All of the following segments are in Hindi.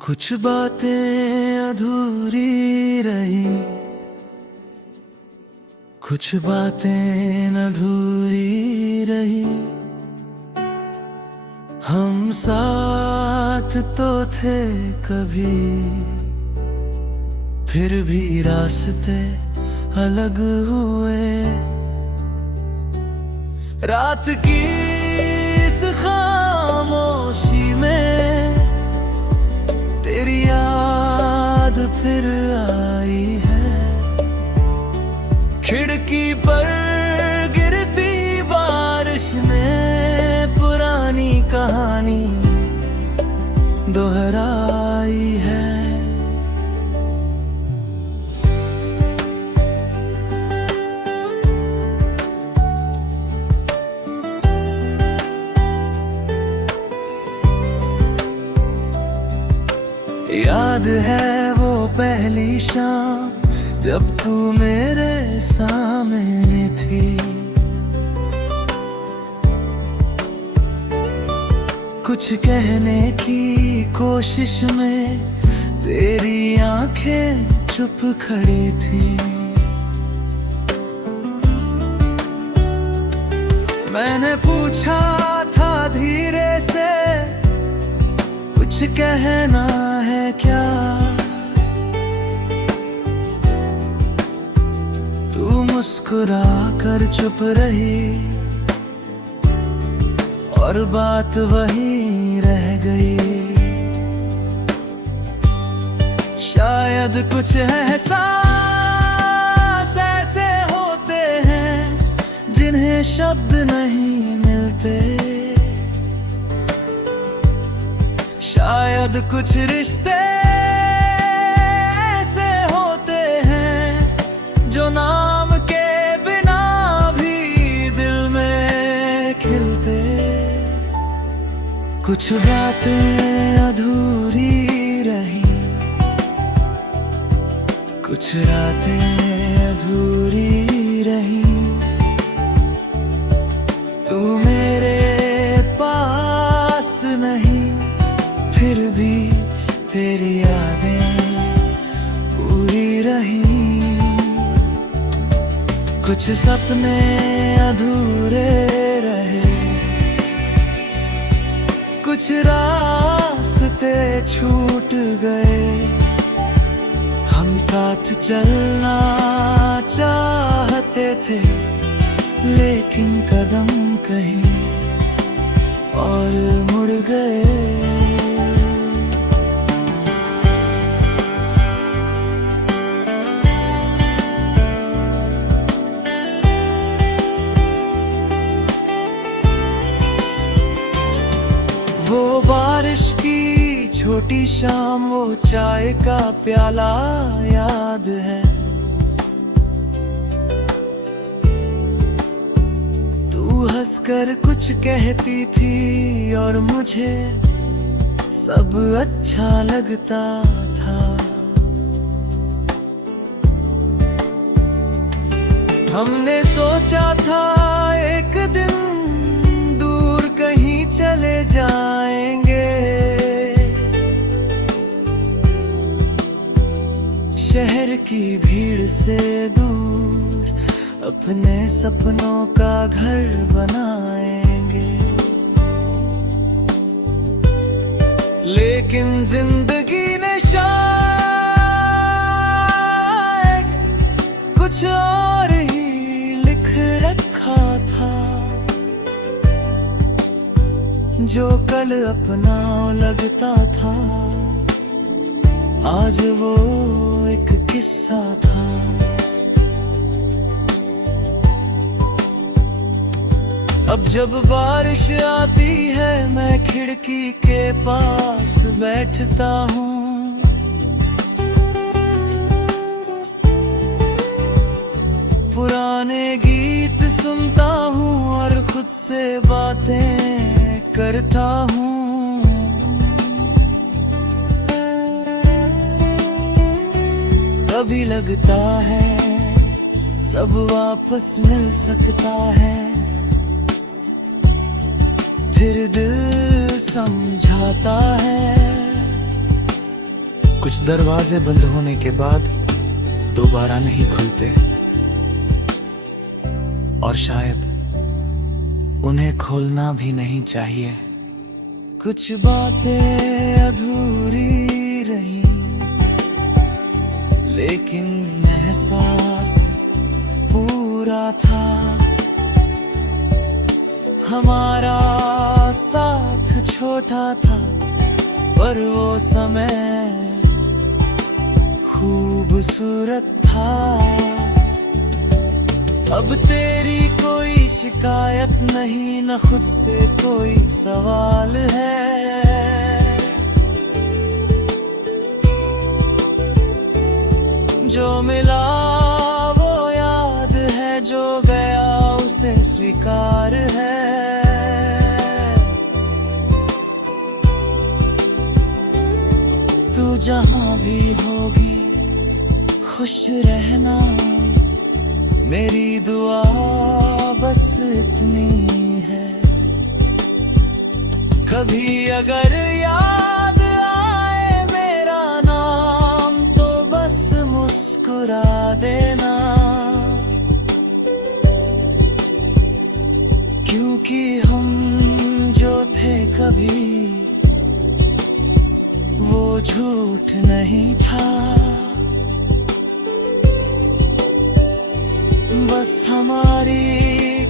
कुछ बातें अधूरी रही, कुछ बातें अधूरी रही। हम साथ तो थे कभी, फिर भी रास्ते अलग हुए। रात की इस खामोशी में तेरी याद फिर आई है। खिड़की पर गिरती बारिश ने पुरानी कहानी दोहराई है। याद है वो पहली शाम जब तू मेरे सामने थी। कुछ कहने की कोशिश में तेरी आंखें चुप खड़ी थी। मैंने पूछा था धीरे से, कुछ कहना है क्या? तू मुस्कुरा कर चुप रही और बात वही रह गई। शायद कुछ एहसास ऐसे होते हैं जिन्हें शब्द नहीं मिलते। शायद कुछ रिश्ते ऐसे होते हैं जो नाम के बिना भी दिल में खिलते। कुछ बातें अधूरी रही, कुछ रातें अधूरी रही। तू मेरे पास नहीं, फिर भी तेरी यादें पूरी रही। कुछ सपने अधूरे रहे, कुछ रास्ते छूट गए। हम साथ चलना चाहते थे, लेकिन कदम कहीं और मुड़ गए। वो बारिश की छोटी शाम, वो चाय का प्याला याद है। तू हंसकर कुछ कहती थी और मुझे सब अच्छा लगता था। हमने सोचा था एक दिन दूर कहीं चले जाएंगे। शहर की भीड़ से दूर अपने सपनों का घर बनाएंगे। लेकिन जिंदगी ने शायद कुछ और ही लिख रखा था। जो कल अपना लगता था, आज वो एक किस्सा था। अब जब बारिश आती है, मैं खिड़की के पास बैठता हूँ। पुराने गीत सुनता हूँ और खुद से बातें करता हूँ। कभी लगता है सब वापस मिल सकता है, फिर दिल समझाता है। कुछ दरवाजे बंद होने के बाद दोबारा नहीं खुलते, और शायद उन्हें खोलना भी नहीं चाहिए। कुछ बातें अधूरी रही, लेकिन एहसास पूरा था। हमारा साथ छोटा था, पर वो समय खूबसूरत था। अब तेरी कोई शिकायत नहीं, न खुद से कोई सवाल है। जो मिला वो याद है, जो गया उसे स्वीकार है। तू जहां भी होगी खुश रहना, मेरी दुआ बस इतनी है। कभी अगर याद आए मेरा नाम, तो बस मुस्कुरा देना, क्योंकि हम जो थे कभी वो झूठ नहीं था। बस हमारी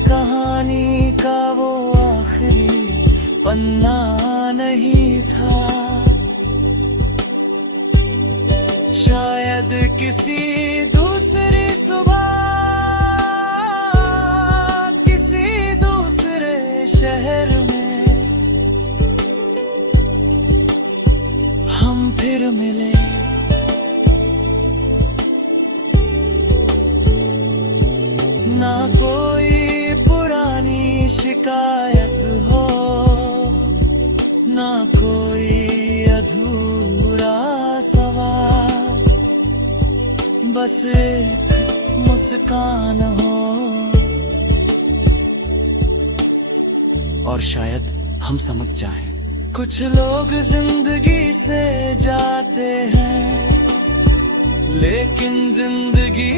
कहानी का वो आखिरी पन्ना नहीं था। शायद किसी दूसरी सुबह, किसी दूसरे शहर में हम फिर मिले। ना कोई पुरानी शिकायत हो, ना कोई अधूरा सवाल, बस एक मुस्कान हो। और शायद हम समझ जाएं। कुछ लोग जिंदगी से जाते हैं, लेकिन जिंदगी